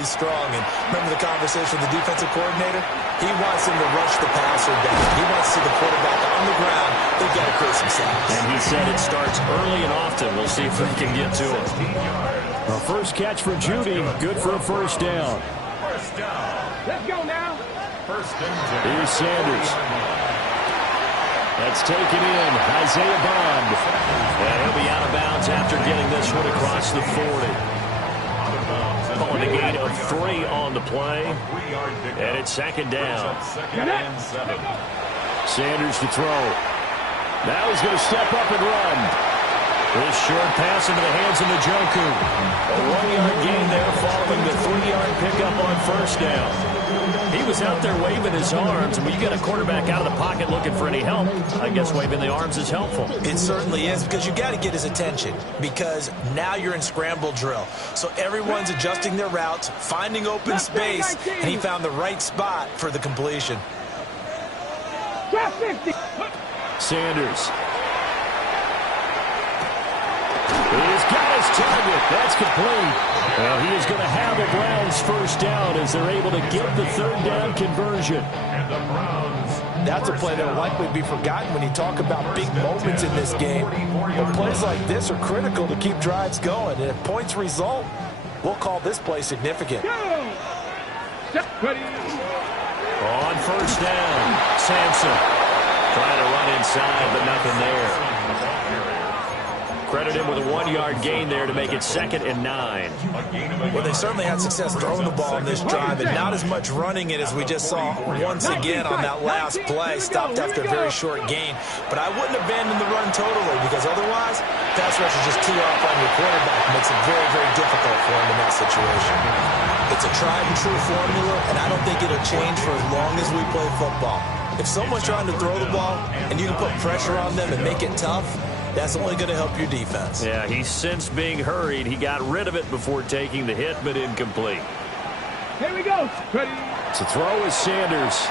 really strong. And remember the conversation with the defensive coordinator? He wants him to rush the passer down. He wants to see the quarterback on the ground. They've got to create some sacks. And he said it starts early and often. We'll see if they can get to him. A first catch for Judy. Good for a first down. Let's go now. Here's Sanders. That's taken in. Isaiah Bond. And he'll be out of bounds after getting this one across the 40. Calling a gain of 3 on the play. And it's second down. Sanders to throw. Now he's going to step up and run. This short pass into the hands of Njoku. A 1-yard gain there following the 3-yard pickup on first down. He was out there waving his arms, and when you get a quarterback out of the pocket looking for any help, I guess waving the arms is helpful. It certainly is, because you got to get his attention, because now you're in scramble drill. So everyone's adjusting their routes, finding open space, and he found the right spot for the completion. Sanders. He's got his target. That's complete. Well, he is going to have the Browns first down as they're able to get the third down conversion. That's a play that will likely be forgotten when you talk about big moments in this game. But plays like this are critical to keep drives going. And if points result, we'll call this play significant. On first down, Sampson trying to run inside, but nothing there. Credit him with a 1-yard gain there to make it 2nd and 9. Well, they certainly had success throwing the ball on this drive, and not as much running it as we just saw once again on that last play. Stopped after a very short gain. But I wouldn't abandon the run totally, because otherwise, pass rushers just tee off on your quarterback. It makes it very, very difficult for him in that situation. It's a tried-and-true formula, and I don't think it'll change for as long as we play football. If someone's trying to throw the ball, and you can put pressure on them and make it tough, that's only going to help your defense. Yeah, he sensed being hurried. He got rid of it before taking the hit, but incomplete. Here we go. Ready. To throw is Sanders.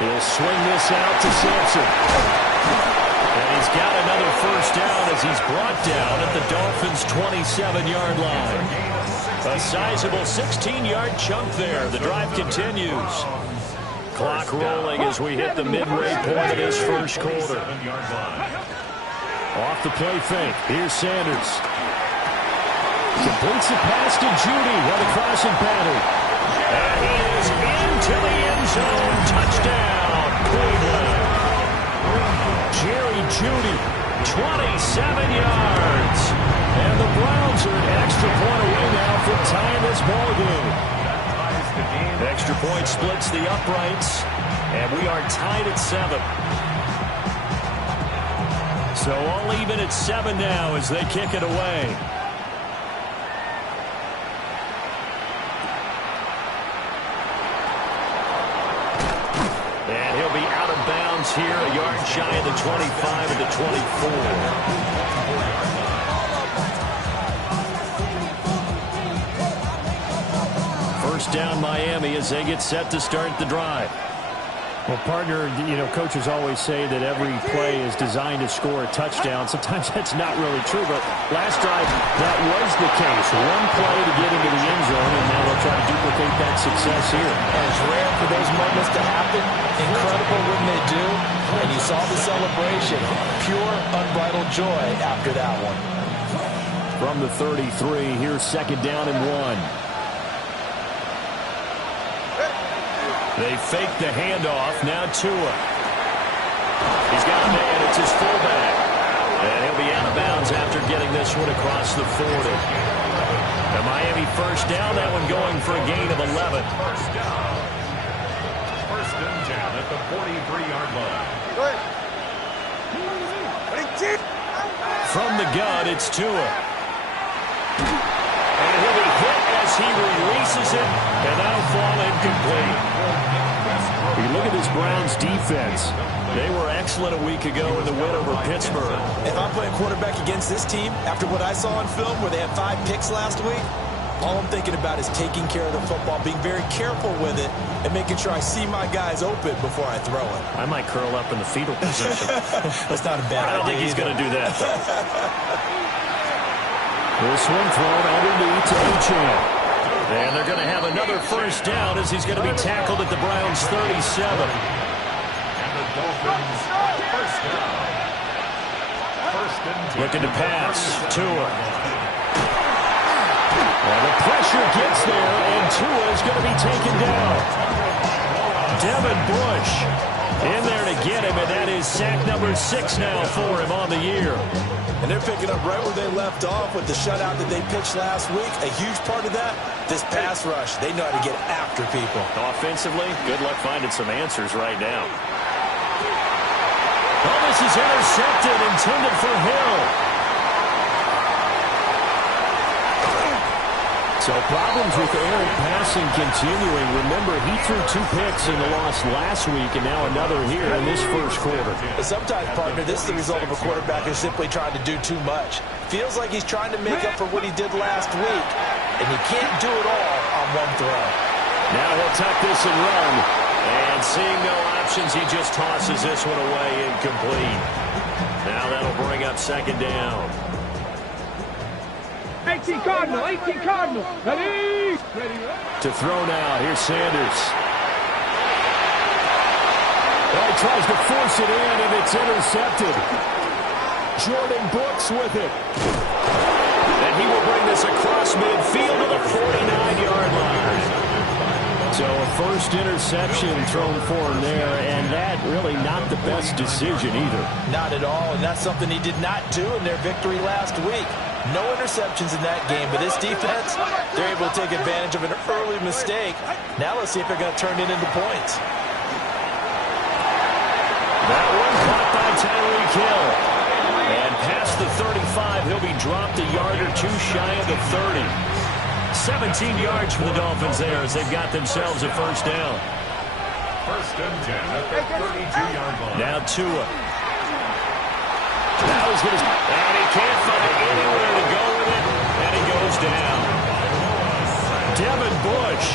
He'll swing this out to Sampson. And he's got another first down as he's brought down at the Dolphins' 27-yard line. A sizable 16-yard chunk there. The drive continues. Clock rolling as we hit the midway point of this first quarter. Off the play fake. Here's Sanders. Completes the pass to Judy on the crossing pattern. And he is into the end zone. Touchdown, Cleveland. Jerry Judy. 27 yards. And the Browns are an extra point away now from tying this ball game. Extra point splits the uprights, and we are tied at 7. So all even at 7 now as they kick it away. And he'll be out of bounds here, a yard shy of the 25 at the 24. Down Miami as they get set to start the drive. Well, partner, coaches always say that every play is designed to score a touchdown. Sometimes that's not really true, but last drive, that was the case. One play to get into the end zone, and now they'll try to duplicate that success here. And it's rare for those moments to happen. Incredible when they do. And you saw the celebration. Pure, unbridled joy after that one. From the 33, here's 2nd down and 1. They fake the handoff. Now Tua. He's got a man. It's his fullback. And he'll be out of bounds after getting this one across the 40. The Miami first down. That one going for a gain of 11. First and 10 at the 43-yard line. From the gun, it's Tua. And he'll be hit as he releases it. And that'll fall incomplete. You look at this Browns defense. They were excellent a week ago in the win over Pittsburgh. If I'm playing quarterback against this team, after what I saw on film where they had 5 picks last week, all I'm thinking about is taking care of the football, being very careful with it, and making sure I see my guys open before I throw it. I might curl up in the fetal position. That's not a bad idea. I don't think he's going to do that, though. This one thrown underneath to Uchan. And they're going to have another first down as he's going to be tackled at the Browns' 37. And the Dolphins first down. First and 10. Looking to pass. Tua. And the pressure gets there, and Tua is going to be taken down. Devin Bush in there to get him, and that is sack number 6 now for him on the year. And they're picking up right where they left off with the shutout that they pitched last week. A huge part of that, this pass rush. They know how to get after people. Offensively, good luck finding some answers right now. Oh, this is intercepted, intended for Hill. So problems with Aaron passing continuing. Remember, he threw 2 picks in the loss last week, and now another here in this first quarter. Sometimes, partner, this is the result of a quarterback who's simply trying to do too much. Feels like he's trying to make up for what he did last week, and he can't do it all on one throw. Now he'll tuck this and run. And seeing no options, he just tosses this one away incomplete. Now that'll bring up second down. 18 Cardinal, 18 Cardinal. Ready? Ready. To throw now. Here's Sanders. Well, he tries to force it in, and it's intercepted. Jordan Brooks with it. And he will bring this across midfield to the 49-yard line. So a first interception thrown for him there, and that really not the best decision either. Not at all, and that's something he did not do in their victory last week. No interceptions in that game, but this defense, they're able to take advantage of an early mistake. Now let's see if they're going to turn it into points. That one caught by Tyreek Hill. And past the 35, he'll be dropped a yard or two shy of the 30. 17 yards for the Dolphins there as they've got themselves a first down. First and 10 at the 32-yard line. Now Tua. Now he's going to... And he can't find anywhere to go with it. And he goes down. Devin Bush.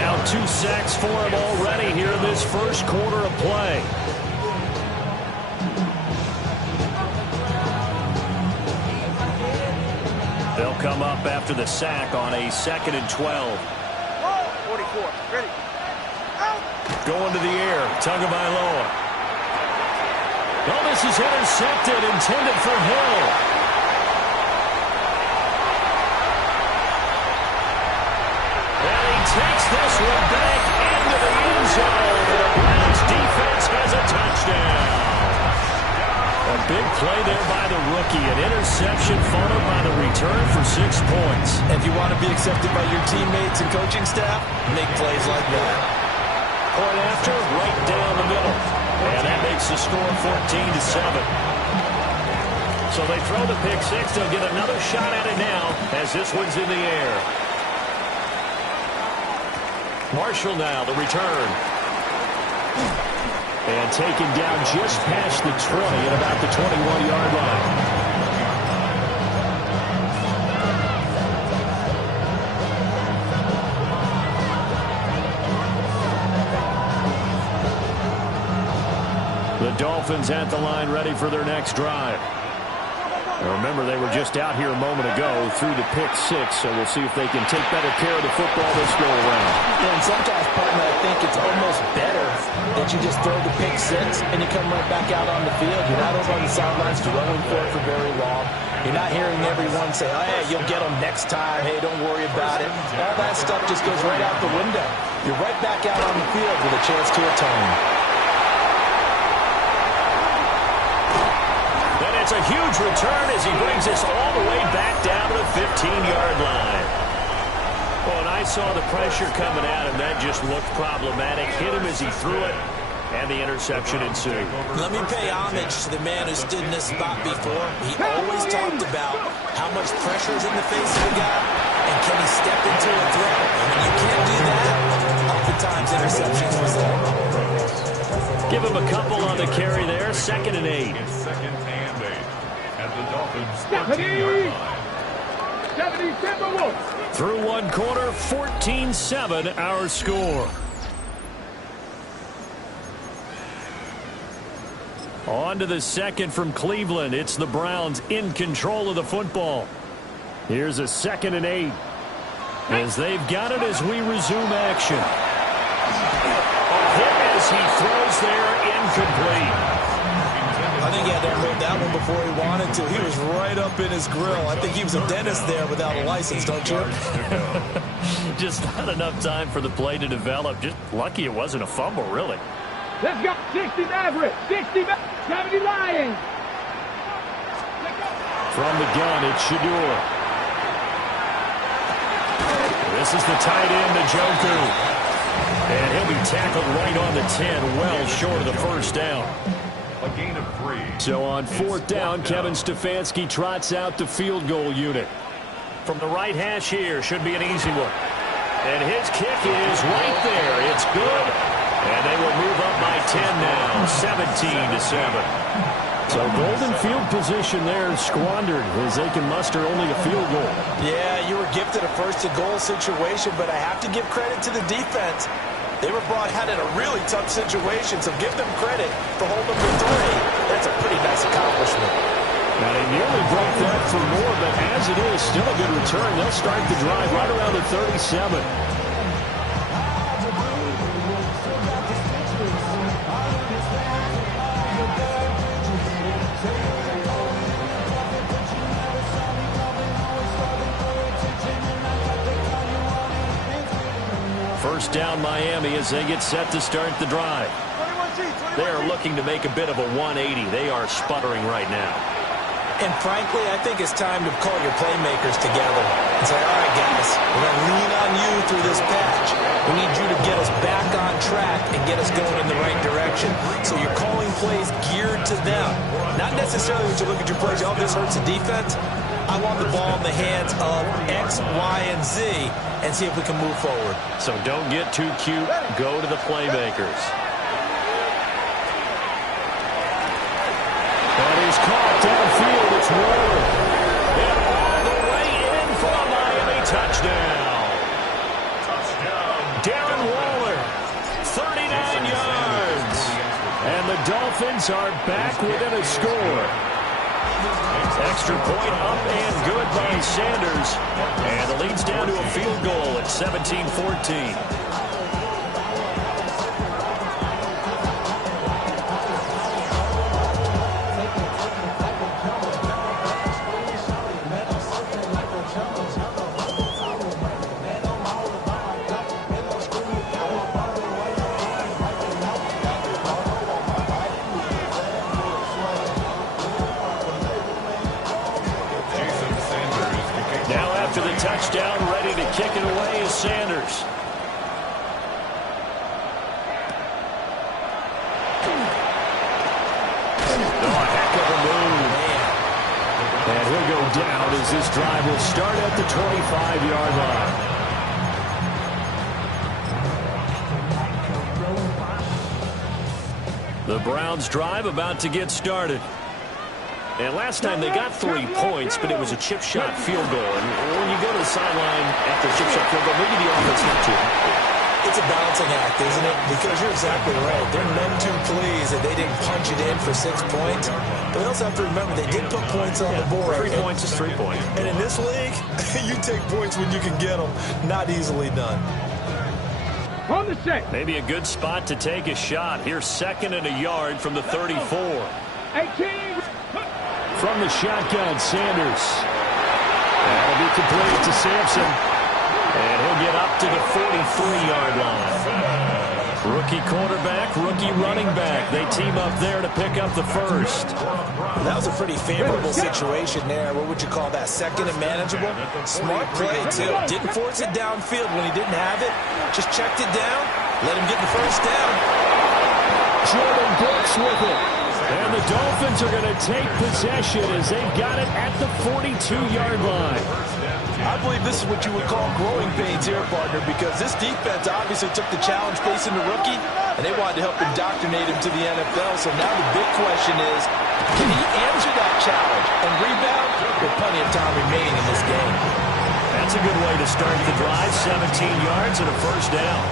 Now 2 sacks for him already here in this first quarter of play. They'll come up after the sack on a 2nd and 12. 44. Ready. Going to the air. Tagovailoa. Oh, this is intercepted, intended for Hill. And he takes this one back into the end zone. The Browns defense has a touchdown. A big play there by the rookie. An interception followed by the return for 6 points. If you want to be accepted by your teammates and coaching staff, make plays like that. Point after, right down the middle. And that makes the score 14-7. So they throw the pick 6. They'll get another shot at it now as this one's in the air. Marshall now, the return. And taken down just past the 20 at about the 21-yard line. The Dolphins at the line ready for their next drive. Now remember, they were just out here a moment ago through the pick 6, so we'll see if they can take better care of the football this go around. Yeah, and sometimes, partner, I think it's almost better that you just throw the pick 6 and you come right back out on the field. You're not over on the sidelines running for it for very long. You're not hearing everyone say, oh, hey, you'll get them next time. Hey, don't worry about it. All that stuff just goes right out the window. You're right back out on the field with a chance to atone. It's a huge return as he brings us all the way back down to the 15-yard line. Well, and I saw the pressure coming at him. That just looked problematic. Hit him as he threw it, and the interception ensued. Let me pay homage to the man who stood in this spot before. He always talked about how much pressure is in the face of a guy, and can he step into a throw. And when you can't do that, oftentimes interceptions result. Give him a couple on the carry there. 2nd and 8. It's 2nd and 8 at the Dolphins' 14-yard line. 70-1. Through one quarter, 14-7 our score. On to the second from Cleveland. It's the Browns in control of the football. Here's a 2nd and 8. As they've got it as we resume action. A hit as he throws there, incomplete. I think he had to unload that one before he wanted to. He was right up in his grill. I think he was a dentist there without a license, don't you? Just not enough time for the play to develop. Just lucky it wasn't a fumble, really. Let's go. 60 Maverick. 60 70 Lions. From the gun, it's Shador. This is the tight end, Njoku. And he'll be tackled right on the 10, well short of the first down. A gain of 3. So on 4th down, Kevin Stefanski trots out the field goal unit. From the right hash here, should be an easy one. And his kick is right there. It's good. And they will move up by 10 now, 17-7. So golden field position there squandered as they can muster only a field goal. Yeah, you were gifted a first-to-goal situation, but I have to give credit to the defense. They were brought out in a really tough situation, so give them credit for holding them to 3. That's a pretty nice accomplishment. Now, they nearly broke that for more, but as it is, still a good return. They'll start the drive right around the 37. First down, Miami, as they get set to start the drive. They are looking to make a bit of a 180. They are sputtering right now. And frankly, I think it's time to call your playmakers together and say, all right, guys, we're going to lean on you through this patch. We need you to get us back on track and get us going in the right direction. So you're calling plays geared to them. Not necessarily when you look at your plays, oh, this hurts the defense. I want the ball in the hands of X, Y, and Z and see if we can move forward. So don't get too cute. Go to the playmakers. That is caught downfield. It's Waller. And all the way in for a Miami touchdown. Darren Waller, 39 yards. And the Dolphins are back within a score. Extra point up and good by Sanders. And the lead's down to a field goal at 17-14. Touchdown, ready to kick it away is Sanders. Oh, a heck of a move. And he'll go down as this drive will start at the 25-yard line. The Browns drive about to get started. And last time they got 3 points, but it was a chip shot field goal. And when you go to the sideline after a chip shot field goal, maybe the offense not too happy. It's a balancing act, isn't it? Because you're exactly right. They're none too pleased that they didn't punch it in for 6 points. But they also have to remember they did put points on the board. 3 points is 3 points. And in this league, you take points when you can get them. Not easily done. On the set. Maybe a good spot to take a shot. Here's 2nd and a yard from the 34. 18. From the shotgun, Sanders. That'll be complete to Sampson. And he'll get up to the 43-yard line. Rookie quarterback, rookie running back. They team up there to pick up the first. That was a pretty favorable situation there. What would you call that? 2nd and manageable? Smart play, too. Didn't force it downfield when he didn't have it. Just checked it down. Let him get the first down. Jordan Brooks with it. And the Dolphins are going to take possession as they've got it at the 42-yard line. I believe this is what you would call growing pains here, partner, because this defense obviously took the challenge facing the rookie, and they wanted to help indoctrinate him to the NFL. So now the big question is, can he answer that challenge and rebound with plenty of time remaining in this game? That's a good way to start the drive. 17 yards and a first down.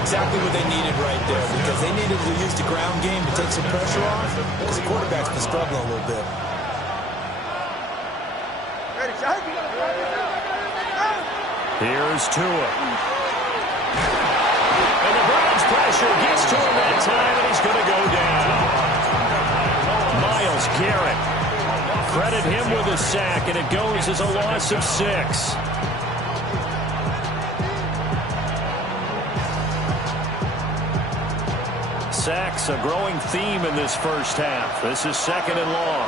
Exactly what they needed right there, because they needed to use the ground game to take some pressure off, because the quarterback's been struggling a little bit. Ready, shot. Here's Tua. And the Browns pressure gets to him that time, and he's going to go down. Myles Garrett. Credit him with a sack, and it goes as a loss of 6. Sacks, a growing theme in this first half. This is 2nd and long.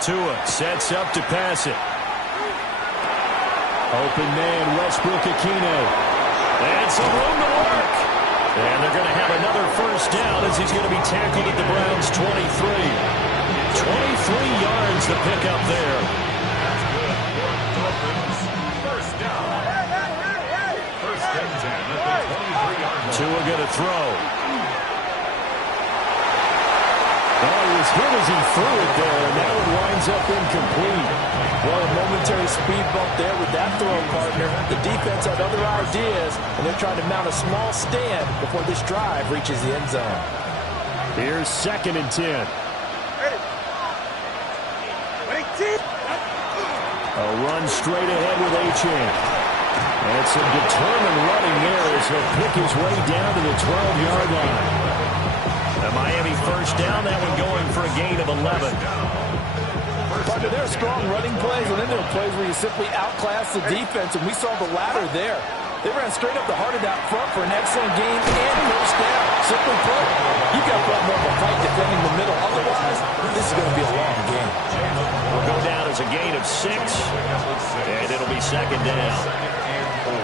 Tua sets up to pass it. Open man, Westbrook-Ikhine. And some room to work. And they're going to have another first down as he's going to be tackled at the Browns' 23. 23 yards to pick up there. First down. First and 10 at the 23-yard line. Tua going to throw. Well, he was hit as he threw it there, and that one winds up incomplete. Well, a momentary speed bump there with that throw, partner. The defense had other ideas, and they're trying to mount a small stand before this drive reaches the end zone. Here's 2nd and 10. A run straight ahead with Achane. And some determined running there as he'll pick his way down to the 12-yard line. The Miami first down, that one going for a gain of 11. Partner, there are strong running plays, and then there are plays where you simply outclass the defense, and we saw the latter there. They ran straight up the heart of that front for an excellent gain and first down. Simply put, you've got to put more of a fight defending the middle. Otherwise, this is going to be a long game. Will go down as a gain of 6, and it'll be 2nd down. And 4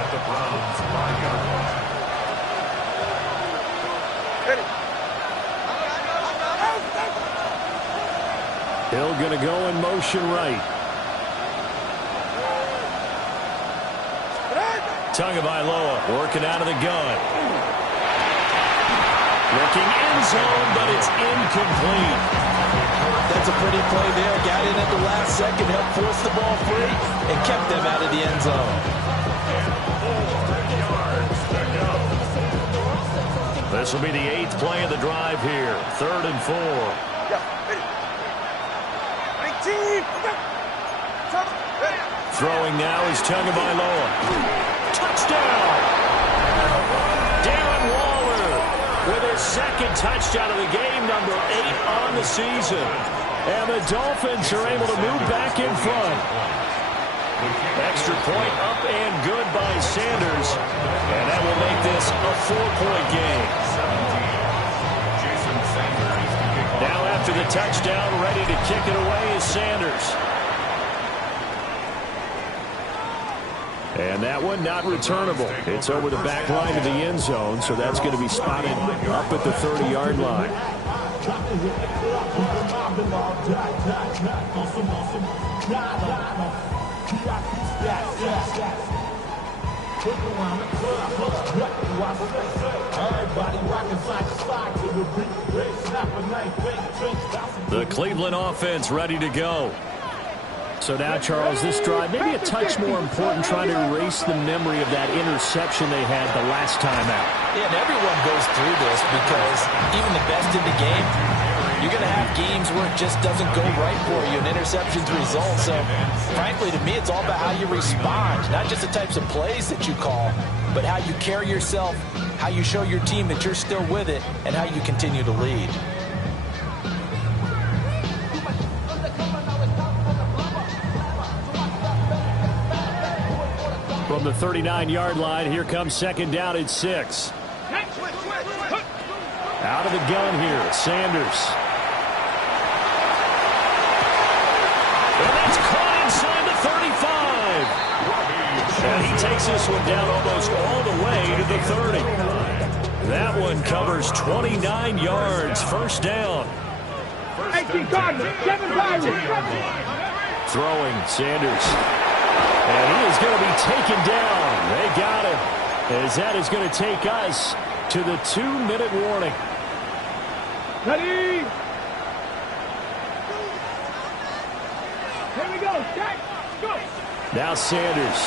at the Browns' 5-yard line. Hill going to go in motion right. Tagovailoa working out of the gun. Looking end zone, but it's incomplete. That's a pretty play there. Got in at the last second, helped force the ball free, and kept them out of the end zone. This will be the 8th play of the drive here. 3rd and 4. Throwing now is Tagovailoa. Touchdown! Darren Waller with his 2nd touchdown of the game, number 8 on the season. And the Dolphins are able to move back in front. Extra point up and good by Sanders. And that will make this a 4-point game. Now after the touchdown, ready to kick it away is Sanders. And that one not returnable. It's over the back line of the end zone, so that's going to be spotted up at the 30-yard line. The Cleveland offense ready to go. So now, Charles, this drive, maybe a touch more important, trying to erase the memory of that interception they had the last time out. Yeah, and everyone goes through this because even the best in the game, you're going to have games where it just doesn't go right for you, and interceptions result. So, frankly, to me, it's all about how you respond, not just the types of plays that you call, but how you carry yourself, how you show your team that you're still with it, and how you continue to lead. From the 39-yard line, here comes 2nd down at 6. Out of the gun here, Sanders. And that's caught inside the 35. And he takes this one down almost all the way to the 30. That one covers 29 yards. First down. Throwing, Sanders. And he is going to be taken down. They got him. As that is going to take us to the 2-minute warning. Ready? Here we go. Jack, go. Now Sanders.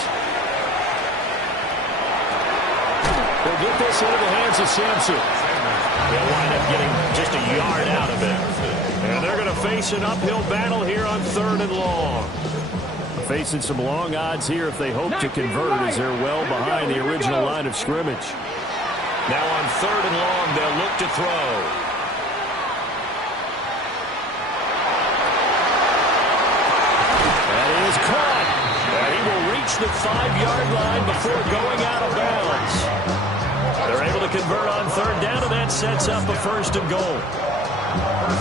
They'll get this into the hands of Sampson. They'll wind up getting just a yard out of it. And they're going to face an uphill battle here on 3rd and long. Facing some long odds here if they hope to convert, as they're well behind the original line of scrimmage. Now on 3rd and long, they'll look to throw. That is caught. He will reach the 5-yard line before going out of bounds. They're able to convert on 3rd down, and that sets up a 1st and goal.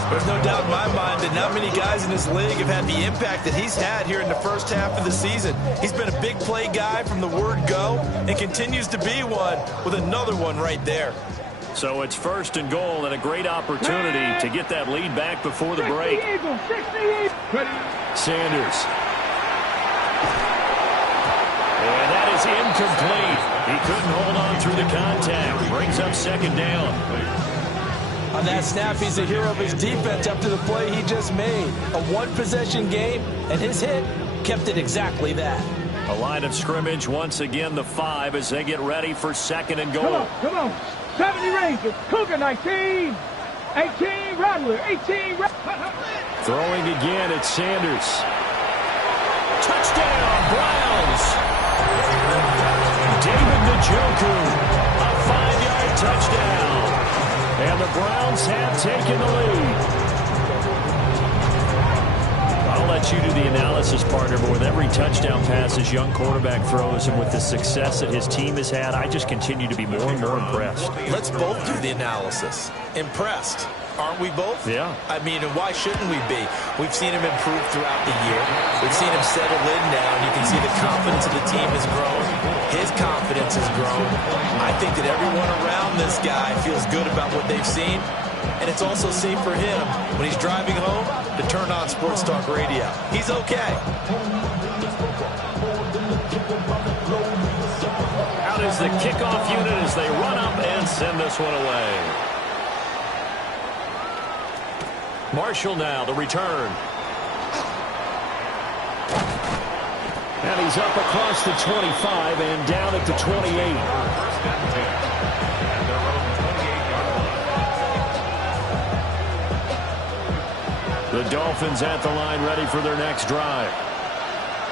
There's no doubt in my mind that not many guys in this league have had the impact that he's had here in the first half of the season. He's been a big play guy from the word go and continues to be one with another one right there. So it's 1st and goal and a great opportunity to get that lead back before the break. Sanders. And that is incomplete. He couldn't hold on through the contact. Brings up 2nd down. On that snap, he's a hero of his defense after the play he just made. A one-possession game, and his hit kept it exactly that. A line of scrimmage, once again, the 5 as they get ready for 2nd and goal. Come on. 70 Rangers, Cougar 19, 18 Rattler, 18 Throwing again at Sanders. Touchdown, Browns. David Njoku, a 5-yard touchdown. And the Browns have taken the lead. I'll let you do the analysis, partner, but with every touchdown pass this young quarterback throws and with the success that his team has had, I just continue to be more and more impressed. Let's both do the analysis. Impressed. Aren't we both? Yeah. I mean, and why shouldn't we be? We've seen him improve throughout the year. We've seen him settle in now, and you can see the confidence of the team has grown. His confidence has grown. I think that everyone around this guy feels good about what they've seen, and it's also safe for him when he's driving home to turn on Sports Talk Radio. He's okay. Out is the kickoff unit as they run up and send this one away. Marshall now, the return. And he's up across the 25 and down at the 28. The Dolphins at the line ready for their next drive.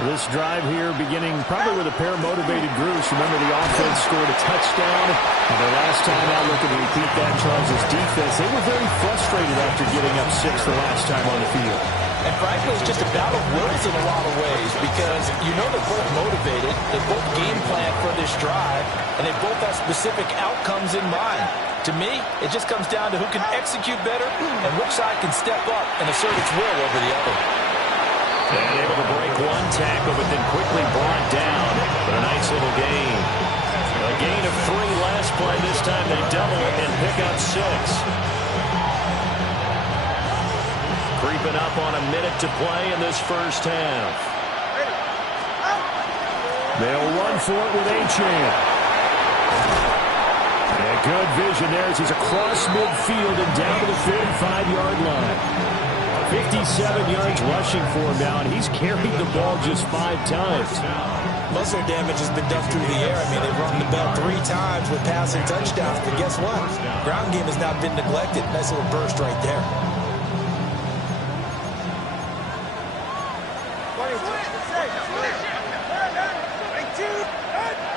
This drive here beginning probably with a pair of motivated groups. Remember, the offense scored a touchdown. And their last time out looking to repeat that, Charles' defense, they were very frustrated after getting up 6 the last time on the field. And frankly, it's just a battle of wills in a lot of ways because you know they're both motivated, they both game plan for this drive, and they both have specific outcomes in mind. To me, it just comes down to who can execute better and which side can step up and assert its will over the other. And able to break one tackle, but then quickly brought down. But a nice little gain. A gain of 3 last play. This time they double it and pick up 6. Creeping up on a minute to play in this first half. They'll run for it with Achane. And good vision there as he's across midfield and down to the 45-yard line. 57 yards rushing for him now, and he's carried the ball just 5 times. Most of their damage has been done through the air. I mean, they've rung the bell 3 times with passing touchdowns, but guess what? Ground game has not been neglected. Nice little burst right there.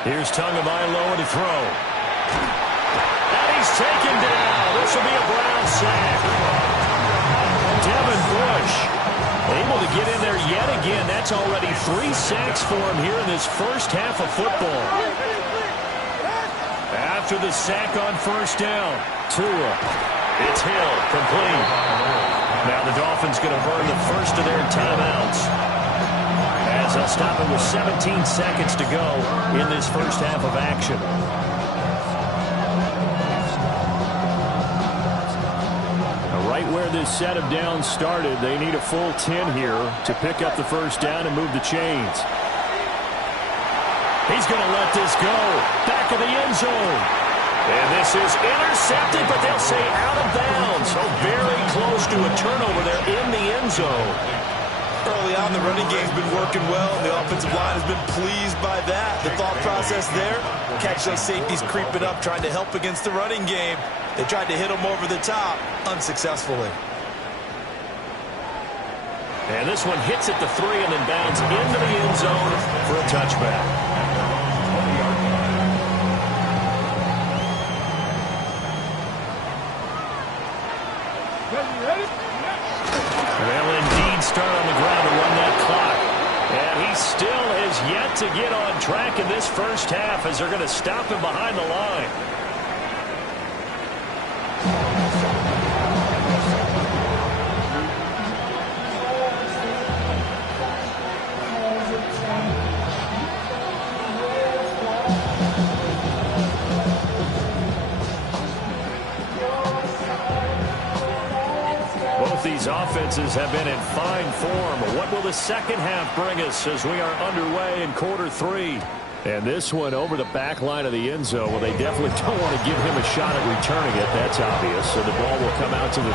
Here's Tagovailoa to throw. And he's taken down. This will be a Brown sack. Devin Bush able to get in there yet again. That's already 3 sacks for him here in this first half of football. After the sack on first down, Tua. It's Hill, complete. Now the Dolphins going to burn the first of their timeouts as they'll stop it with 17 seconds to go in this first half of action. Right where this set of downs started, they need a full 10 here to pick up the first down and move the chains. He's going to let this go. Back of the end zone. And this is intercepted, but they'll say out of bounds. So very close to a turnover there in the end zone. Early on, the running game's been working well, and the offensive line has been pleased by that. The thought process there, catch those safeties creeping up, trying to help against the running game. They tried to hit them over the top, unsuccessfully. And this one hits at the 3 and then bounds into the end zone for a touchback. They'll indeed start on the ground to run that clock. And he still has yet to get on track in this first half as they're going to stop him behind the line. These offenses have been in fine form. What will the second half bring us as we are underway in quarter 3? And this one over the back line of the end zone. Well, they definitely don't want to give him a shot at returning it. That's obvious. So the ball will come out to the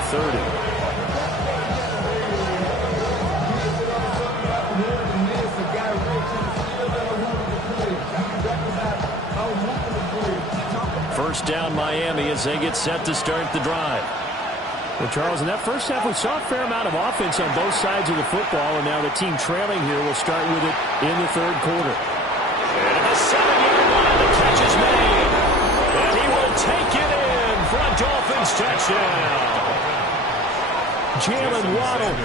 30. First down, Miami, as they get set to start the drive. Well, Charles, in that first half, we saw a fair amount of offense on both sides of the football, and now the team trailing here will start with it in the third quarter. And the 7-yard line, the catch is made. And he will take it in for a Dolphins touchdown. Jalen Waddle,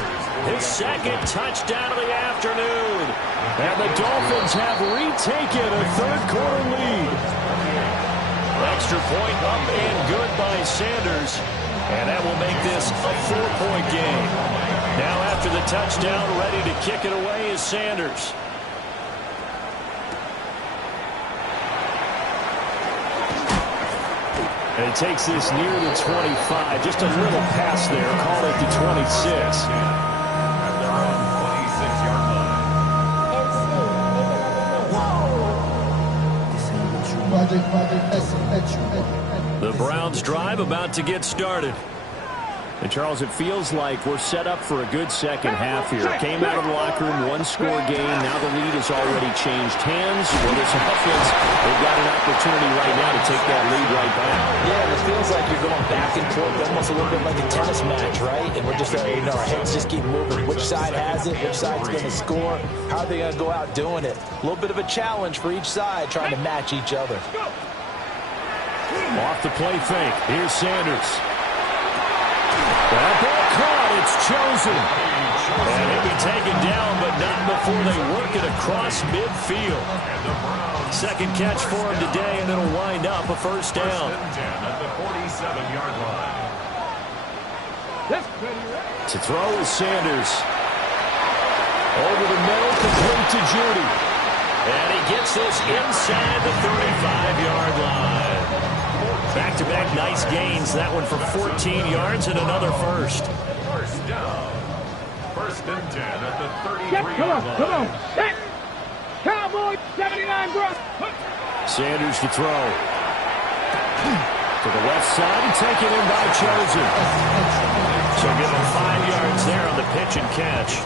his second touchdown of the afternoon. And the Dolphins have retaken a third-quarter lead. Extra point up and good by Sanders. And that will make this a 4-point game. Now after the touchdown, ready to kick it away is Sanders. And he takes this near the 25. Just a little pass there. Call it the 26. At their own 26-yard line. The Browns drive about to get started. And, Charles, it feels like we're set up for a good second half here. Came out of the locker room, one-score game. Now the lead has already changed hands. Well, this offense, they've got an opportunity right now to take that lead right back. Yeah, it feels like you're going back and forth, almost a little bit like a tennis match, right? And we're just, our heads just keep moving. Which side has it? Which side's going to score? How are they going to go out doing it? A little bit of a challenge for each side, trying to match each other. Off the play fake. Here's Sanders. That ball caught. It's chosen. And he'll be taken down, but not before they work it across midfield. Second catch for him today, and it'll wind up a first down. At the 47-yard line. To throw is Sanders. Over the middle, complete to Judy. And he gets this inside the 35-yard line. Back-to-back nice gains. That one for 14 yards and another first. First down. First and 10 at the 33-yard line. Come on. Set. Cowboys, 79 bro. Sanders to throw. To the left side and taken in by Chosen. So give him 5 yards there on the pitch and catch.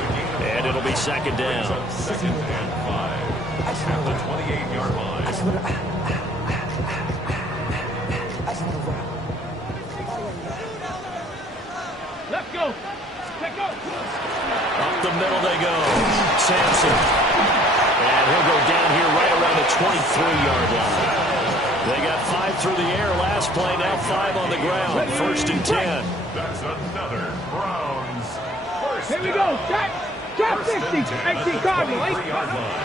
And it'll be second down. Second and 5 at the 28-yard line. Let's go. Let's go. Up the middle they go. Sampson. And he'll go down here right around the 23-yard line. They got 5 through the air last play, now 5 on the ground. First and 10. That's another Browns. First Here we go. Drop 50. 18 Cardinal.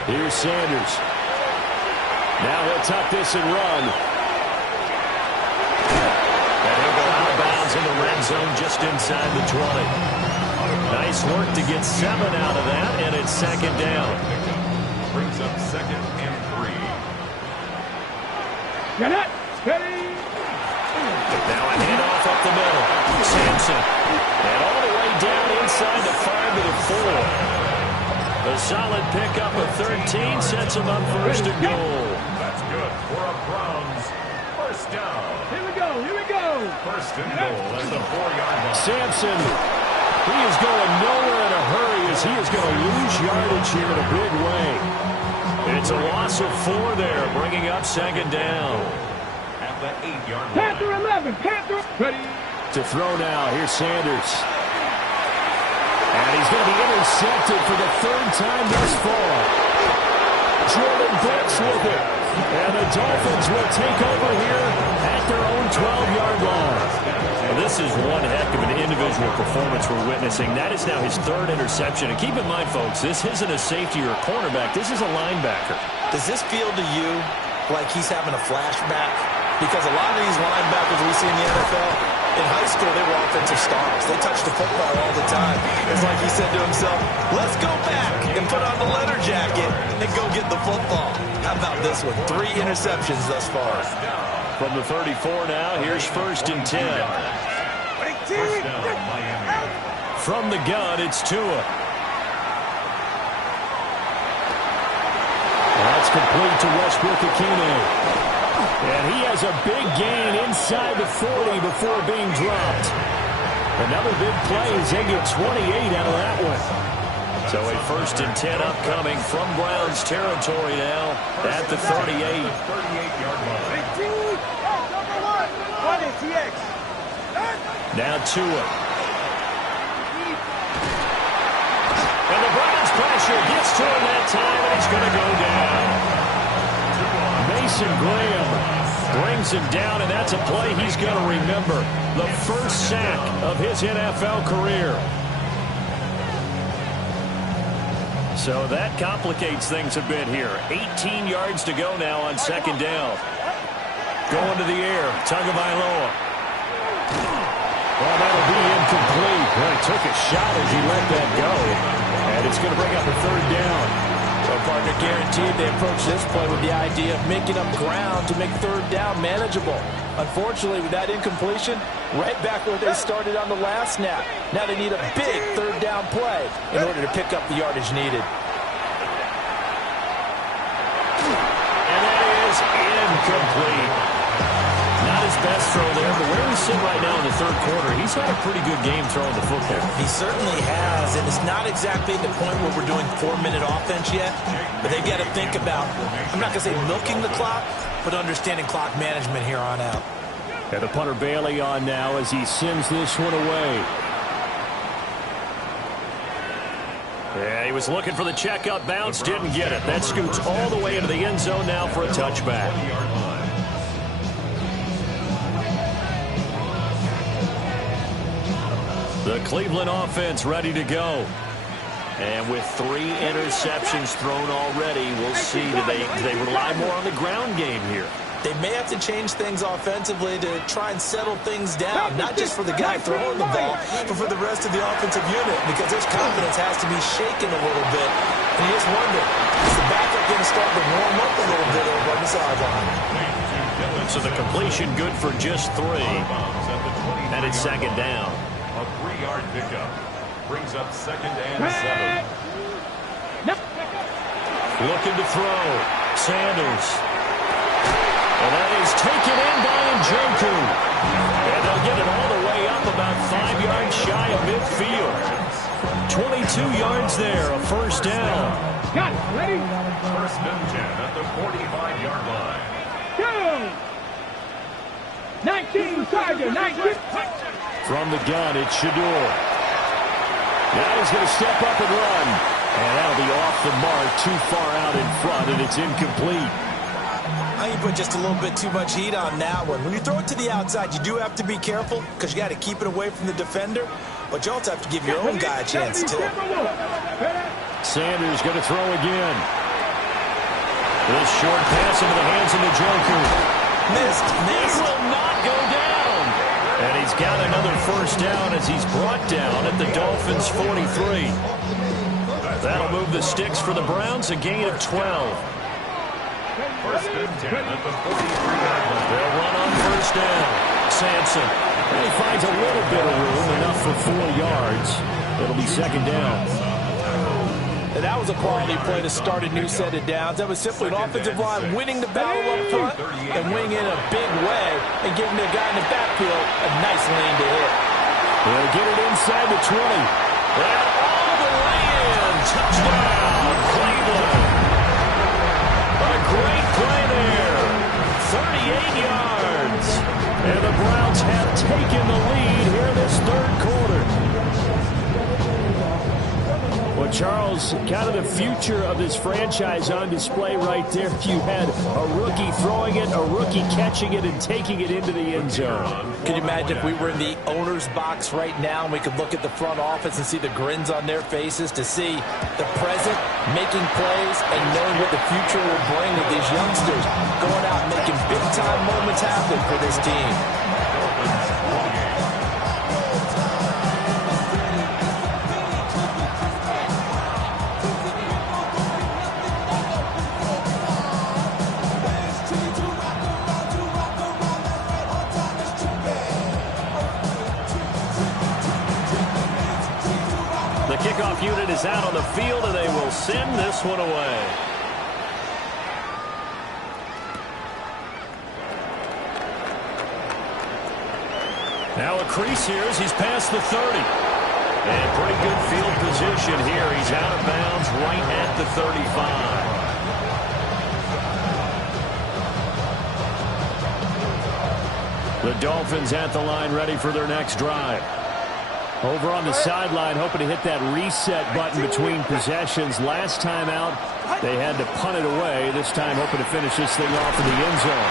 Here's Sanders. Now he'll tuck this and run. And he'll go out of bounds in the red zone just inside the 20. Nice work to get 7 out of that, and it's second down. Brings up second and 3. Get it. Ready. Now a handoff up the middle. Sampson. And all the way down inside the 5 to the 4. A solid pickup of 13 sets him up first and goal. That's good for a Browns. First down. Here we go. Here we go. First and goal at the 4-yard line. Sampson, he is going nowhere in a hurry as he is going to lose yardage here in a big way. It's a loss of 4 there, bringing up second down. At the 8-yard line. Panther 11. Panther. Ready. To throw now, here's Sanders. And he's going to be intercepted for the third time thus far. Jordan Brooks with it. And the Dolphins will take over here at their own 12-yard line. Well, this is one heck of an individual performance we're witnessing. That is now his third interception. And keep in mind, folks, this isn't a safety or a cornerback. This is a linebacker. Does this feel to you like he's having a flashback? Because a lot of these linebackers we see in the NFL, in high school, they were offensive stars. They touched the football all the time. It's like he said to himself, let's go back and put on the leather jacket and go get the football. How about this one? 3 interceptions thus far. From the 34 now, here's 1st and 10. From the gun, it's Tua. That's complete to Westbrook-Ikhine. And he has a big gain inside the 40 before being dropped. Another big play as they get 28 out of that one. So a 1st and 10 upcoming from Browns territory now at the 38. Now Tua. And the Browns pressure gets to him that time, and he's going to go down. Mason Graham Brings him down, and that's a play he's going to remember. The first sack of his NFL career. So that complicates things a bit here. 18 yards to go now on 2nd down. Going to the air, Tagovailoa. Well, that'll be incomplete. Well, he took a shot as he let that go. And it's going to bring up a 3rd down. Well, partner, guaranteed they approach this play with the idea of making up ground to make 3rd down manageable. Unfortunately, with that incompletion, right back where they started on the last snap. Now they need a big 3rd down play in order to pick up the yardage needed. And that is incomplete. Not his best throw there, but where we sit right now in the 3rd quarter, he's had a pretty good game throwing the football. He certainly has, and it's not exactly the point where we're doing 4-minute offense yet, but they've got to think about, I'm not going to say milking the clock, but understanding clock management here on out. And the punter Bailey on now as he sends this one away. Yeah, he was looking for the checkup bounce, didn't get it. That scoots all the way into the end zone now for a touchback. The Cleveland offense ready to go. And with 3 interceptions thrown already, we'll see, do they rely more on the ground game here? They may have to change things offensively to try and settle things down, not just for the guy throwing the ball, but for the rest of the offensive unit, because his confidence has to be shaken a little bit. And you just wonder, is the backup going to start to warm up a little bit over on the sideline? So the completion good for just 3. And it's 2nd down. A 3-yard pickup brings up 2nd and 7. Looking to throw. Sanders. And that is taken in by Njoku. And they'll get it all the way up about 5 yards shy of midfield. 22 yards there, a 1st down. Got it. Ready? 1st and 10 at the 45-yard line. Go! 19, Tiger, 19. From the gun, it's Shador. Now he's going to step up and run. And that'll be off the mark, too far out in front, and it's incomplete. I think you put just a little bit too much heat on that one. When you throw it to the outside, you do have to be careful because you got to keep it away from the defender, but you also have to give your own guy a chance, too. Sanders going to throw again. This short pass into the hands of Njoku. Missed. He will not go down. And he's got another 1st down as he's brought down at the Dolphins' 43. That'll move the sticks for the Browns, a gain of 12. 1st and 10 at the 43-yard line. They'll run on 1st down. Sampson. And he finds a little bit of room, enough for 4 yards. It'll be 2nd down. And that was a quality play to start a new set of downs. That was simply an offensive line winning the battle up front and winning in a big way and giving their guy in the backfield a nice lane to hit. They'll get it inside the 20. And all the way in. Touchdown, Cleveland. A great play there. 38 yards. And the Browns have taken the lead here in this 3rd quarter. Charles, kind of the future of this franchise on display right there. You had a rookie throwing it, a rookie catching it, and taking it into the end zone. Can you imagine if we were in the owner's box right now and we could look at the front office and see the grins on their faces, to see the present making plays and knowing what the future will bring with these youngsters going out and making big-time moments happen for this team. Kickoff unit is out on the field, and they will send this one away. Now a crease here as he's past the 30. And pretty good field position here. He's out of bounds right at the 35. The Dolphins at the line, ready for their next drive. Over on the sideline, hoping to hit that reset button between possessions. Last time out, they had to punt it away. This time, hoping to finish this thing off in the end zone.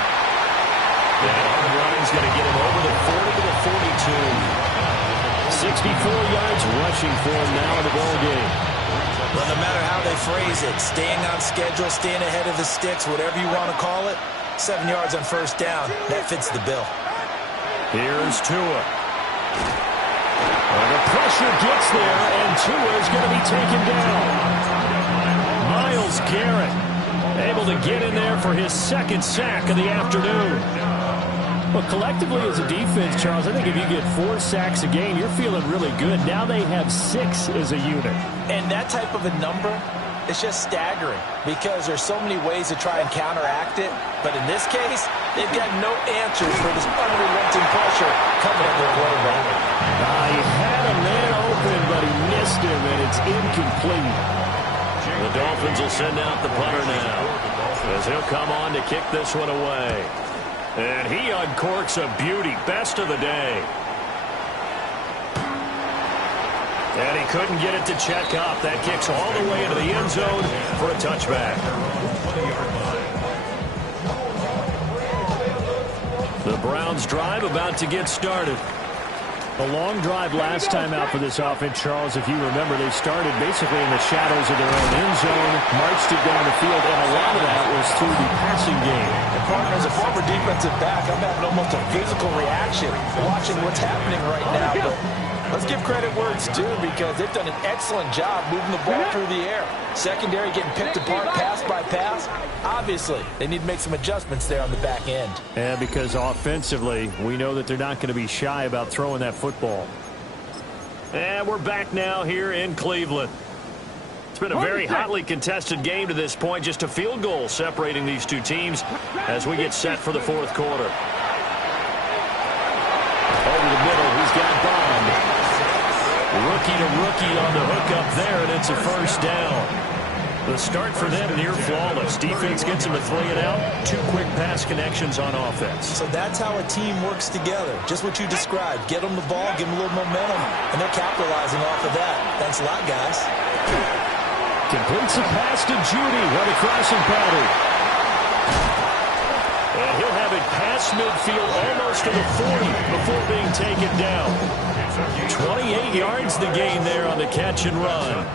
That hard running's going to get him over the 40 to the 42. 64 yards rushing for him now in the ball game. Well, no matter how they phrase it, staying on schedule, staying ahead of the sticks, whatever you want to call it, 7 yards on first down, that fits the bill. Here's Tua. Well, the pressure gets there, and Tua is going to be taken down. Myles Garrett able to get in there for his second sack of the afternoon. Well, collectively as a defense, Charles, I think if you get 4 sacks a game, you're feeling really good. Now they have 6 as a unit. And that type of a number is just staggering because there's so many ways to try and counteract it. But in this case, they've got no answers for this unrelenting pressure coming at their quarterback. He had a man open, but he missed him, and it's incomplete. The Dolphins will send out the punter now as he'll come on to kick this one away. And he uncorks a beauty. Best of the day. And he couldn't get it to check up. That kicks all the way into the end zone for a touchback. The Browns drive about to get started. A long drive last time out for this offense, Charles. If you remember, they started basically in the shadows of their own end zone, marched it down the field, and a lot of that was through the passing game. And partner, as a former defensive back, I'm having almost a physical reaction watching what's happening right now. But let's give credit where it's due because they've done an excellent job moving the ball through the air. Secondary getting picked apart pass by pass. Obviously, they need to make some adjustments there on the back end. And because offensively, we know that they're not going to be shy about throwing that football. And we're back now here in Cleveland. It's been a very hotly contested game to this point. Just a field goal separating these two teams as we get set for the fourth quarter. Over the middle, he's got Bond. Rookie to rookie on the hook up there, and it's a first down. The start for them near flawless. Defense gets them to 3 and out. 2 quick pass connections on offense. So that's how a team works together. Just what you described. Get them the ball, give them a little momentum, and they're capitalizing off of that. Thanks a lot, guys. Completes a pass to Judy on the crossing pattern. And he'll have it past midfield almost to the 40 before being taken down. 28 yards the gain there on the catch and run.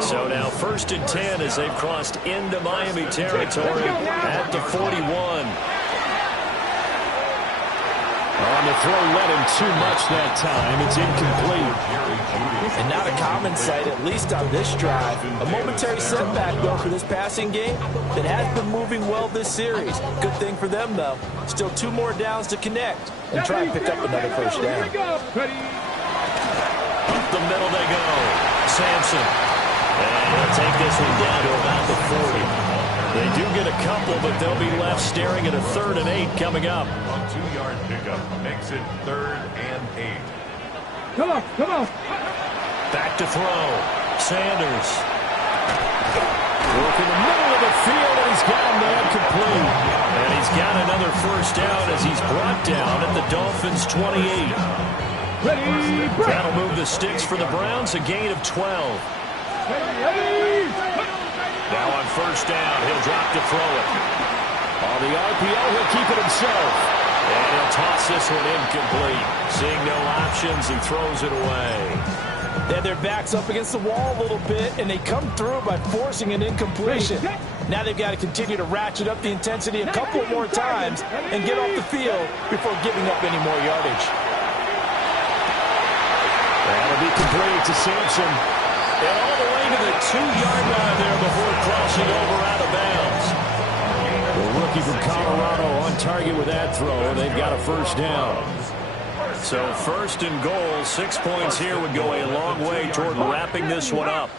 So now 1st and 10 as they've crossed into Miami territory at the 41. On the throw led him too much that time. It's incomplete. And not a common sight, at least on this drive. A momentary setback, though, for this passing game that has been moving well this series. Good thing for them, though. Still 2 more downs to connect and try and pick up another first down. Up the middle they go. Sampson. And he'll take this one down to about the 40. They do get a couple, but they'll be left staring at a 3rd and 8 coming up. A 2-yard pickup makes it 3rd and 8. Come on, come on. Back to throw. Sanders. Work in the middle of the field, and he's got a man complete. And he's got another first down as he's brought down at the Dolphins' 28. Ready, break. That'll move the sticks for the Browns, a gain of 12. Now on first down, he'll drop to throw it. On the RPO, he'll keep it himself. And he'll toss this one incomplete. Seeing no options, he throws it away. They have their backs up against the wall a little bit, and they come through by forcing an incompletion. Now they've got to continue to ratchet up the intensity a couple more times and get off the field before giving up any more yardage. That'll be completed to Sampson. And all the way to the 2-yard line there before crossing over out of bounds. The rookie from Colorado on target with that throw. They've got a first down. So first and goal, 6 points here would go a long way toward wrapping this one up.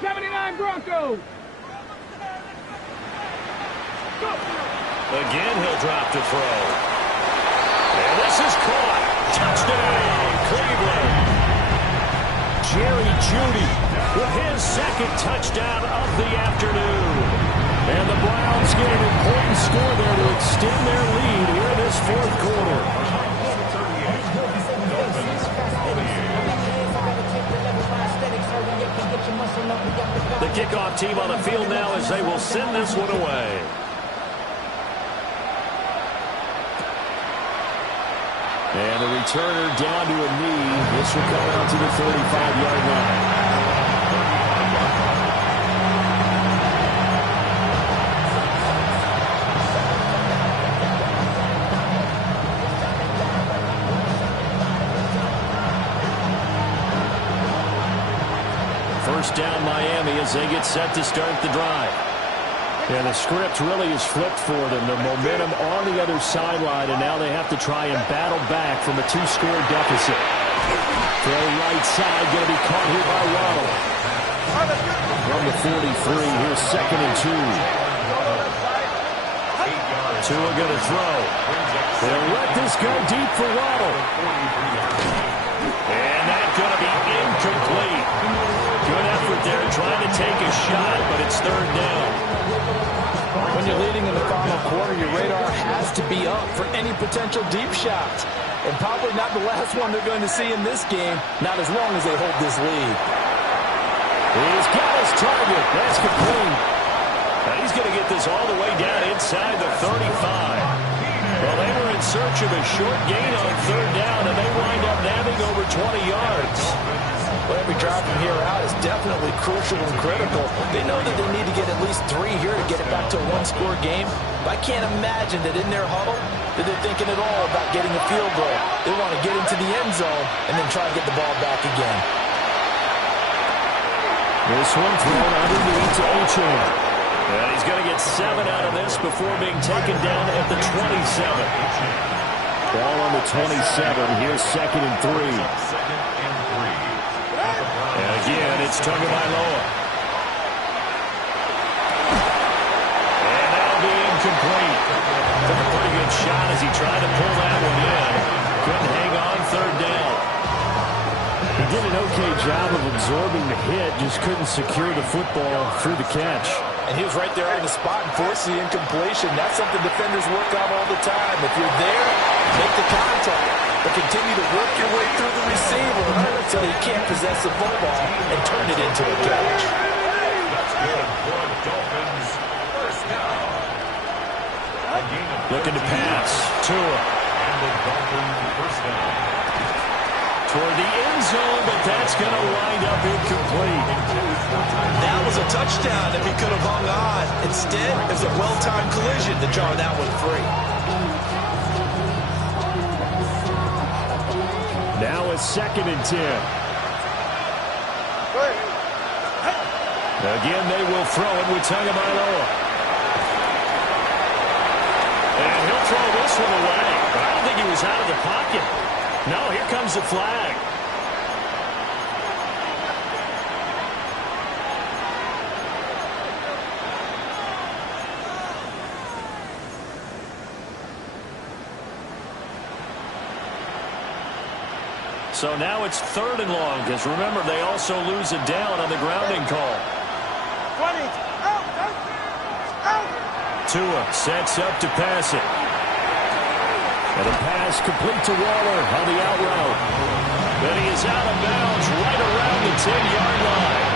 79 Broncos. Again, he'll drop to throw. And this is caught. Touchdown, Cleveland. Jerry Jeudy with his second touchdown of the afternoon. And the Browns get an important score there to extend their lead here in this fourth quarter. The kickoff team on the field now as they will send this one away. And the returner down to a knee. This will come out to the 35-yard line. First down Miami as they get set to start the drive. And the script really is flipped for them. The momentum on the other sideline, and now they have to try and battle back from a 2-score deficit. Throw right side, going to be caught here by Waddle. From the 43, here's second and 2. Tua going to throw. They'll let this go deep for Waddle. And that's going to be incomplete. Good effort there trying to take a shot, but it's third down. When you're leading in the final quarter, your radar has to be up for any potential deep shots. And probably not the last one they're going to see in this game, not as long as they hold this lead. He's got his target. That's complete. Now he's going to get this all the way down inside the 35. Well, they were in search of a short gain on third down, and they wind up nabbing over 20 yards. Well, every drive from here out is definitely crucial and critical. They know that they need to get at least 3 here to get it back to a 1-score game. But I can't imagine that in their huddle that they're thinking at all about getting a field goal. They want to get into the end zone and then try to get the ball back again. This one thrown underneath to Achane. And he's going to get 7 out of this before being taken down at the 27. Ball on the 27. Here's second and 3. And again, it's Tagovailoa. And that'll be incomplete. Took a pretty good shot as he tried to pull that one in. Couldn't hang on third down. He did an okay job of absorbing the hit, just couldn't secure the football through the catch. And he was right there on the spot and forced the incompletion. That's something defenders work on all the time. If you're there, make the contact, but continue to work your way through the receiver until you can't possess the football and turn it into a catch. That's good for the Dolphins. First down. Looking to pass. Tua. And the Dolphins first down. Toward the end zone, but that's going to wind up incomplete. That was a touchdown if he could have hung on. Instead, it was a well-timed collision to draw that one free. Now it's second and 10. Again, they will throw it with Tagovailoa. And he'll throw this one away. I don't think he was out of the pocket. No, here comes the flag. So now it's third and long, because remember, they also lose it down on the grounding call. 20. Tua sets up to pass it. And a pass complete to Waller on the out route. But he is out of bounds right around the 10-yard line.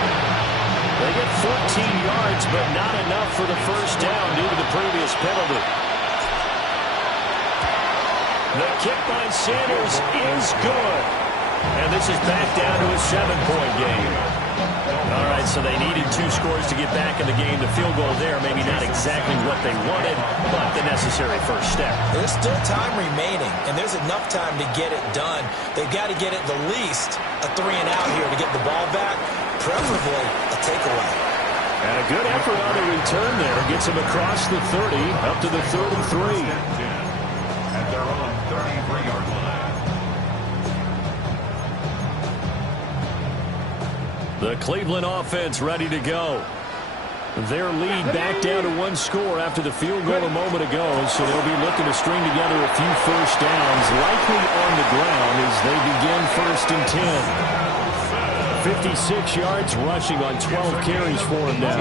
They get 14 yards, but not enough for the first down due to the previous penalty. The kick by Sanders is good. And this is back down to a 7-point game. All right, so they needed 2 scores to get back in the game. The field goal there, maybe not exactly what they wanted, but the necessary first step. There's still time remaining, and there's enough time to get it done. They've got to get it the least a 3-and-out here to get the ball back, preferably a takeaway. And a good effort on the return there. Gets him across the 30, up to the 33. At their own 33-yard line. The Cleveland offense ready to go. Their lead back down to 1 score after the field goal a moment ago, so they'll be looking to string together a few first downs, likely on the ground as they begin 1st and 10. 56 yards rushing on 12 carries for him now.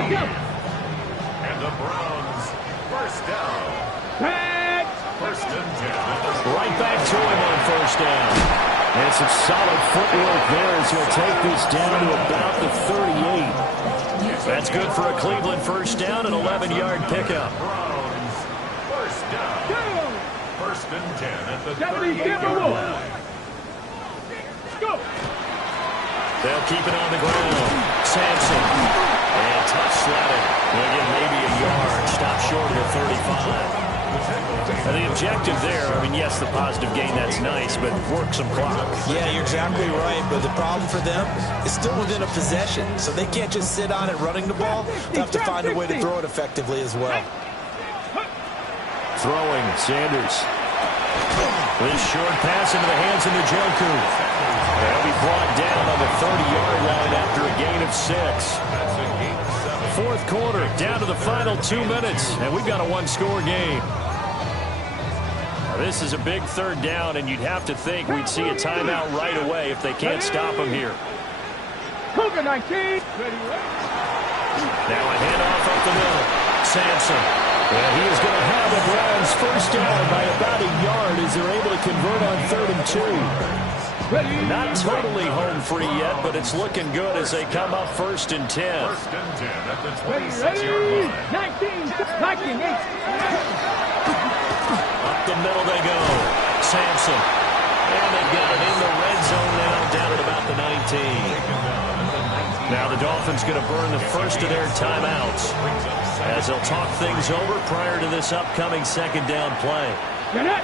And the Browns, first down. First and 10. Right back to him on first down. And some solid footwork there as he'll take this down to about the 38. That's good for a Cleveland first down, an 11-yard pickup. Browns, first down. First and 10 at the 38-yard line. They'll keep it on the ground. Sampson. And touch slatted. They'll get maybe a yard. Stop short of the 35. And the objective there, I mean, yes, the positive gain, that's nice, but work some clock. Yeah, you're exactly right, but the problem for them is still within a possession, so they can't just sit on it running the ball. They have to find a way to throw it effectively as well. Throwing, Sanders. This short pass into the hands of Njoku. They'll be brought down on the 30-yard line after a gain of 6. Fourth quarter, down to the final 2 minutes, and we've got a 1-score game. This is a big third down, and you'd have to think we'd see a timeout right away if they can't stop him here. Cougar 19. Now a handoff up the middle. Sampson. And he is going to have the Browns first down by about a yard as they're able to convert on 3rd and 2. Not totally home free yet, but it's looking good as they come up 1st and 10. First and 10 at the 26-yard line. 19, 8. Up the middle they go. Sampson. And they've got it in the red zone now, down at about the 19. Now the Dolphins going to burn the first of their timeouts as they'll talk things over prior to this upcoming 2nd down play. Now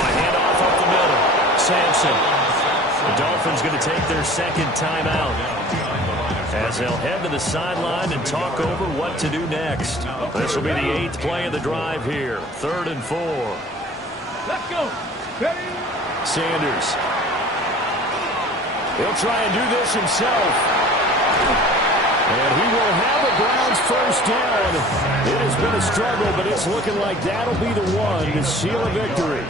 a handoff up the middle. Sampson. The Dolphins going to take their 2nd timeout as they'll head to the sideline and talk over what to do next. This will be the 8th play of the drive here. 3rd and 4. Let's go. Sanders. He'll try and do this himself. And he will have the Browns first down. It has been a struggle, but it's looking like that'll be the one to seal a victory.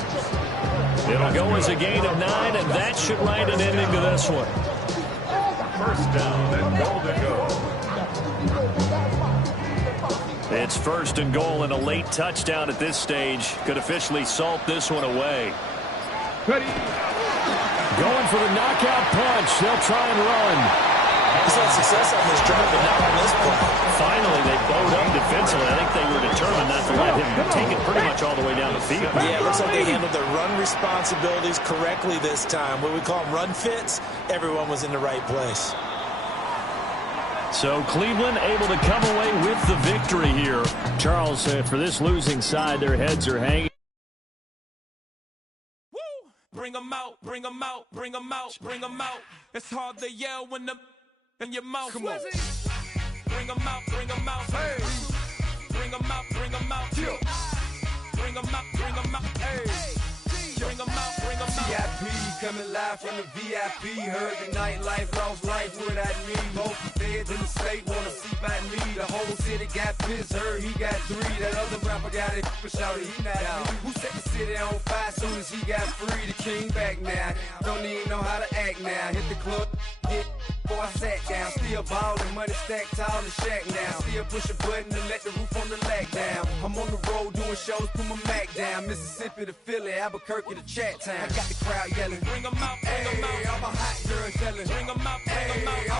It'll go as a gain of 9, and that should write an ending to this one. First down and goal to go. It's 1st and goal, and a late touchdown at this stage could officially salt this one away. Ready. Going for the knockout punch. They'll try and run. He's had success on this drive, but not on this play. Finally, they bowed up defensively. I think they were determined not to let him take it pretty much all the way down the field. Yeah, it looks like they handled their run responsibilities correctly this time. What we call them run fits, everyone was in the right place. So Cleveland able to come away with the victory here. Charles, for this losing side, their heads are hanging. Bring them out, bring them out, bring them out, bring them out. It's hard to yell when the in your mouth. Come on. Bring them out, bring them out. Hey. Bring them out, bring them out. Bring them out, bring them out. Hey. Bring them out, bring them out. VIP coming live from the VIP. Heard the nightlife, lost life without me. Most feds in the state wanna see by me. The whole city got pissed, heard he got 3. That other rapper got it, but shouted he not me. Who set the city on fire soon as he got free? The king back now. Don't even know how to act now. Hit the club, get before I sat down. Still ballin', money stacked tall and shack now. Still push a button to let the roof on the lack down. I'm on the road doing shows, put my Mac down. Mississippi to Philly, Albuquerque to Chat Town. I got the crowd yelling, Bring 'em out, bring 'em out. Hey, all my hot girls yelling, Bring 'em out, bring 'em out.